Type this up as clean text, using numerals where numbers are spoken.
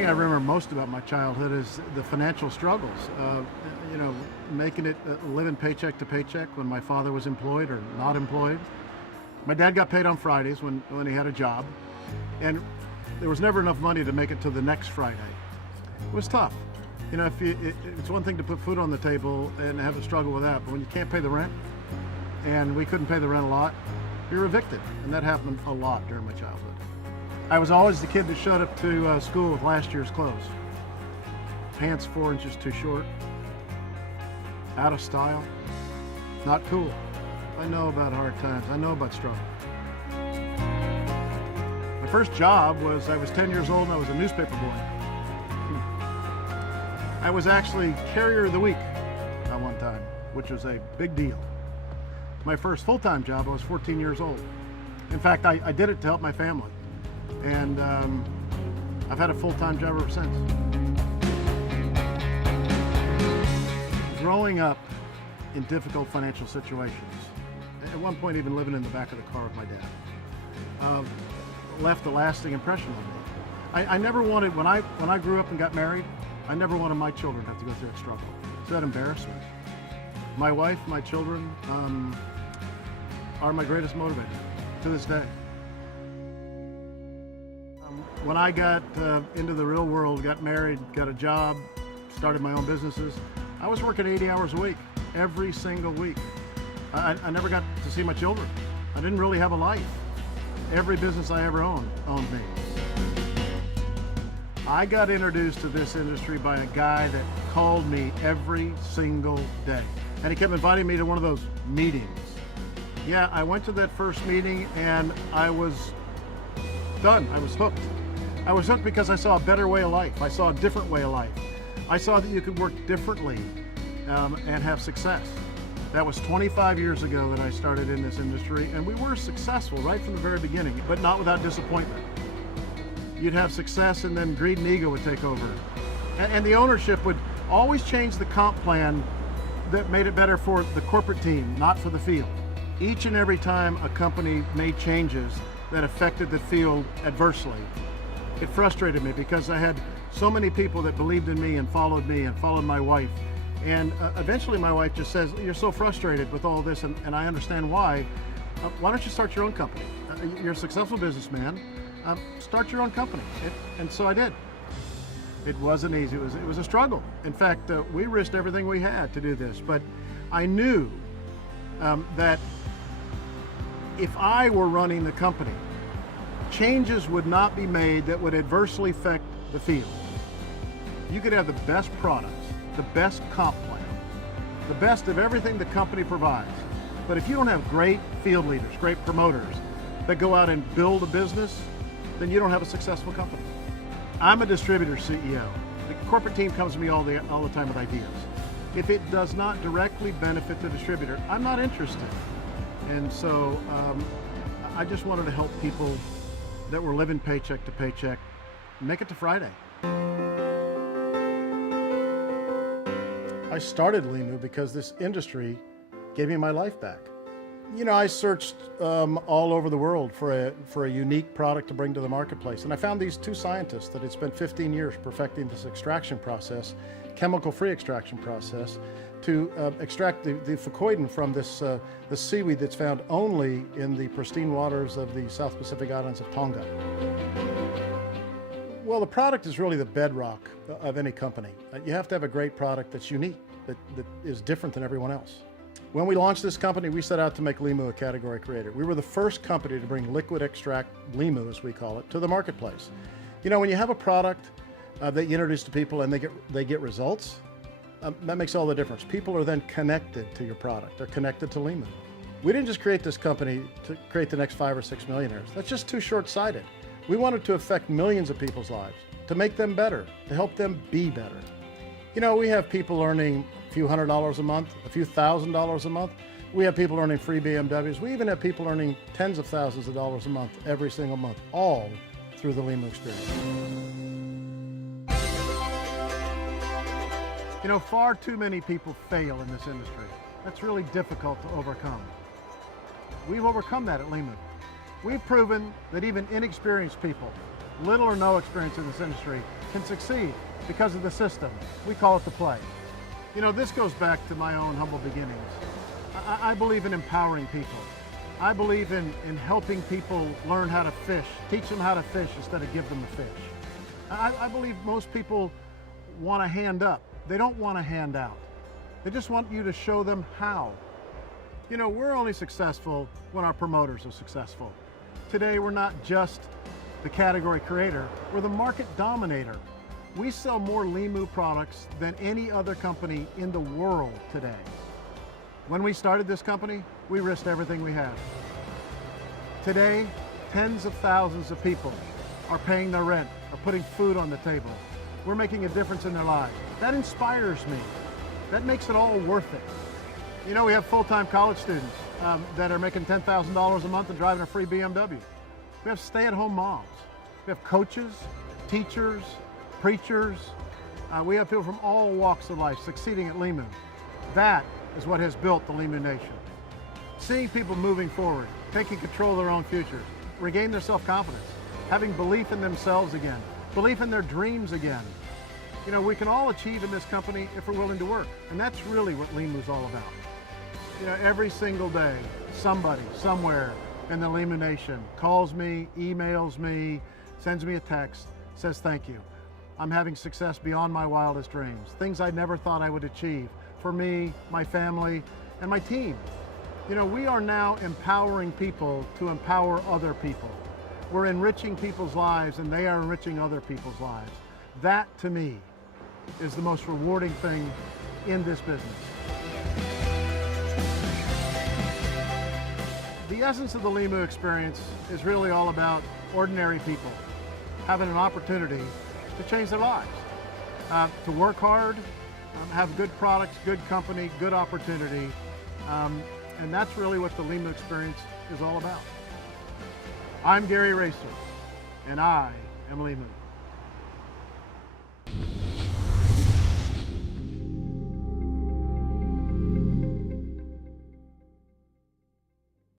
thing I remember most about my childhood is the financial struggles. You know, making it, living paycheck to paycheck when my father was employed or not employed. My dad got paid on Fridays when he had a job, and there was never enough money to make it to the next Friday. It was tough. You know, it's one thing to put food on the table and have a struggle with that, but when you can't pay the rent, and we couldn't pay the rent a lot, you're evicted, and that happened a lot during my childhood. I was always the kid that showed up to school with last year's clothes. Pants 4 inches too short, out of style, not cool. I know about hard times, I know about struggle. My first job was, I was 10 years old and I was a newspaper boy. I was actually Carrier of the Week at one time, which was a big deal. My first full-time job, I was 14 years old. In fact, I did it to help my family. And I've had a full-time job ever since. Growing up in difficult financial situations, at one point even living in the back of the car with my dad, left a lasting impression on me. I never wanted, when I grew up and got married, I never wanted my children to have to go through that struggle. So that embarrassed me. My wife, my children are my greatest motivator to this day. When I got into the real world, got married, got a job, started my own businesses, I was working 80 hours a week, every single week. I never got to see my children. I didn't really have a life. Every business I ever owned me. I got introduced to this industry by a guy that called me every single day. And he kept inviting me to one of those meetings. Yeah, I went to that first meeting and I was done. I was hooked. I was hooked because I saw a better way of life. I saw a different way of life. I saw that you could work differently and have success. That was 25 years ago that I started in this industry, and we were successful right from the very beginning, but not without disappointment. You'd have success and then greed and ego would take over. And the ownership would always change the comp plan that made it better for the corporate team, not for the field. Each and every time a company made changes that affected the field adversely, it frustrated me because I had so many people that believed in me and followed my wife. And eventually my wife just says, "You're so frustrated with all this, and I understand why. Why don't you start your own company? You're a successful businessman. Start your own company." And so I did. It wasn't easy. It was a struggle. In fact, we risked everything we had to do this. But I knew that if I were running the company, changes would not be made that would adversely affect the field. You could have the best products, the best comp plan, the best of everything the company provides. But if you don't have great field leaders, great promoters that go out and build a business, then you don't have a successful company. I'm a distributor CEO. The corporate team comes to me all the time with ideas. If it does not directly benefit the distributor, I'm not interested. And so I just wanted to help people that were living paycheck to paycheck make it to Friday. I started LIMU because this industry gave me my life back. You know, I searched all over the world for a unique product to bring to the marketplace, and I found these two scientists that had spent 15 years perfecting this extraction process, chemical-free extraction process, to extract the fucoidin from this the seaweed that's found only in the pristine waters of the South Pacific islands of Tonga. Well, the product is really the bedrock of any company. You have to have a great product that's unique, that is different than everyone else. When we launched this company, we set out to make LIMU a category creator. We were the first company to bring liquid extract, LIMU as we call it, to the marketplace. You know, when you have a product that you introduce to people and they get results, that makes all the difference. People are then connected to your product. They're connected to LIMU. We didn't just create this company to create the next 5 or 6 millionaires. That's just too short-sighted. We wanted to affect millions of people's lives, to make them better, to help them be better. You know, we have people earning a few $100s a month, a few $1,000s a month. We have people earning free BMWs. We even have people earning tens of thousands of dollars a month, every single month, all through the LIMU experience. You know, far too many people fail in this industry. That's really difficult to overcome. We've overcome that at LIMU. We've proven that even inexperienced people little or no experience in this industry can succeed because of the system. We call it the play. You know, this goes back to my own humble beginnings. I believe in empowering people. I believe in helping people learn how to fish, teach them how to fish instead of give them the fish. I believe most people want a hand up. They don't want a hand out. They just want you to show them how. You know, we're only successful when our promoters are successful. Today, we're not just the category creator, we're the market dominator. We sell more LIMU products than any other company in the world today. When we started this company, we risked everything we had. Today, tens of thousands of people are paying their rent, are putting food on the table. We're making a difference in their lives. That inspires me. That makes it all worth it. You know, we have full-time college students that are making $10,000 a month and driving a free BMW. We have stay-at-home moms. We have coaches, teachers, preachers. We have people from all walks of life succeeding at LIMU. That is what has built the LIMU Nation. Seeing people moving forward, taking control of their own futures, regain their self-confidence, having belief in themselves again, belief in their dreams again. You know, we can all achieve in this company if we're willing to work. And that's really what LIMU is all about. You know, every single day, somebody, somewhere in the LIMU Nation calls me, emails me, sends me a text, says thank you. I'm having success beyond my wildest dreams, things I never thought I would achieve for me, my family, and my team. You know, we are now empowering people to empower other people. We're enriching people's lives and they are enriching other people's lives. That, to me, is the most rewarding thing in this business. The essence of the LIMU experience is really all about ordinary people having an opportunity to change their lives, to work hard, have good products, good company, good opportunity, and that's really what the LIMU experience is all about. I'm Gary Racer, and I am LIMU.